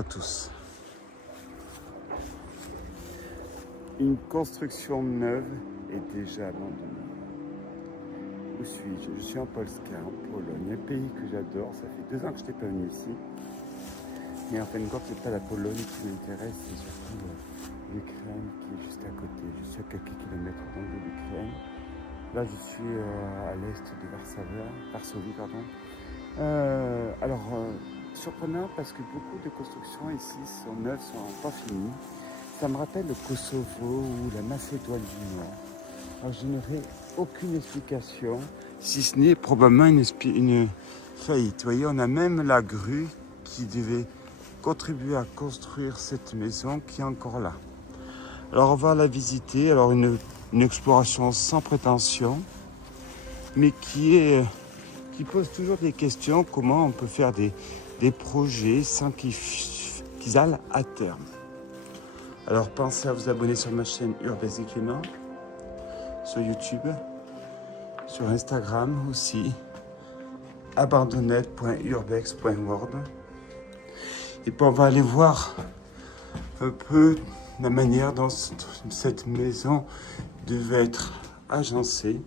à tous. Une construction neuve est déjà abandonnée. Où suis-je? Je suis en Polska, en Pologne, un pays que j'adore. Ça fait 2 ans que je n'étais pas venu ici. Mais en fin de compte, c'est pas la Pologne qui m'intéresse, c'est surtout l'Ukraine qui est juste à côté. Je suis à quelques kilomètres de l'Ukraine. Là, je suis à l'est de Varsovie. Surprenant parce que beaucoup de constructions ici sont neuves, sont pas finies. Ça me rappelle le Kosovo ou la Macédoine du Nord. Alors, je n'aurai aucune explication, si ce n'est probablement une faillite. Vous voyez, on a même la grue qui devait contribuer à construire cette maison qui est encore là. Alors, on va la visiter. Alors, une exploration sans prétention, mais qui pose toujours des questions. Comment on peut faire des projets sans qu'ils aillent à terme. Alors pensez à vous abonner sur ma chaîne Urbex et Clément, sur YouTube, sur Instagram aussi, abandonnette.urbex.world. Et puis on va aller voir un peu la manière dont cette maison devait être agencée.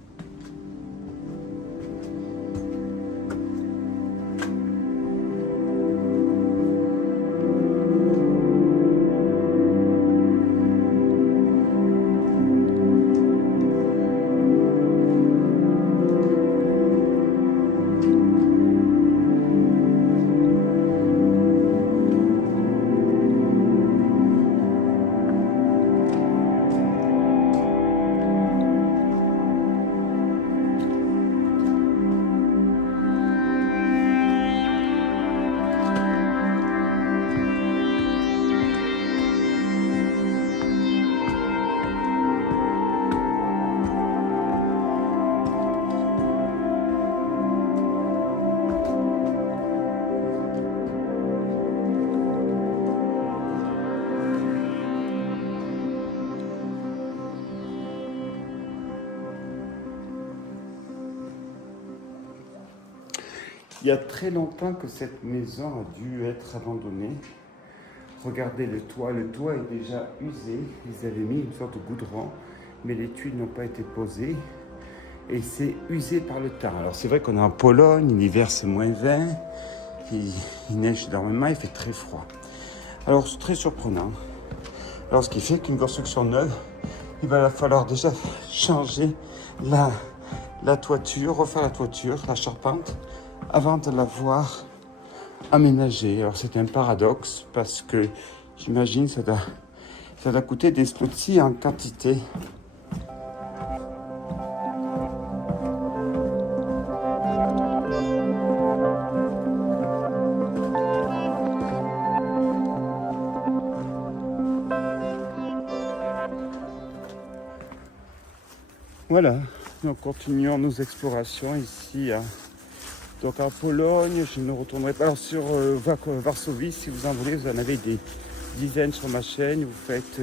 Il y a très longtemps que cette maison a dû être abandonnée. Regardez le toit est déjà usé. Ils avaient mis une sorte de goudron, mais les tuiles n'ont pas été posées et c'est usé par le temps. Alors c'est vrai qu'on est en Pologne, l'hiver c'est -20, il neige énormément, il fait très froid. Alors c'est très surprenant. Alors ce qui fait qu'une construction neuve, il va falloir déjà changer la toiture, refaire la toiture, la charpente, avant de l'avoir aménagée. Alors c'est un paradoxe parce que j'imagine ça doit coûter des zloty en quantité. Voilà, nous continuons nos explorations ici donc en Pologne. Je ne retournerai pas. Alors sur Varsovie, si vous en voulez, vous en avez des dizaines sur ma chaîne. Vous faites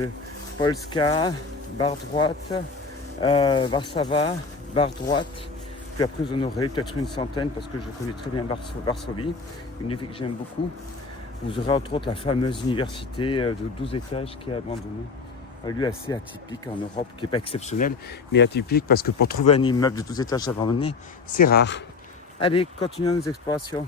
Polska, barre droite, Warszawa, barre droite. Puis après vous en aurez peut-être une centaine parce que je connais très bien Varsovie, une ville que j'aime beaucoup. Vous aurez entre autres la fameuse université de 12 étages qui est abandonnée. Un lieu assez atypique en Europe, qui n'est pas exceptionnel, mais atypique parce que pour trouver un immeuble de 12 étages abandonné, c'est rare. Allez, continuons nos explorations.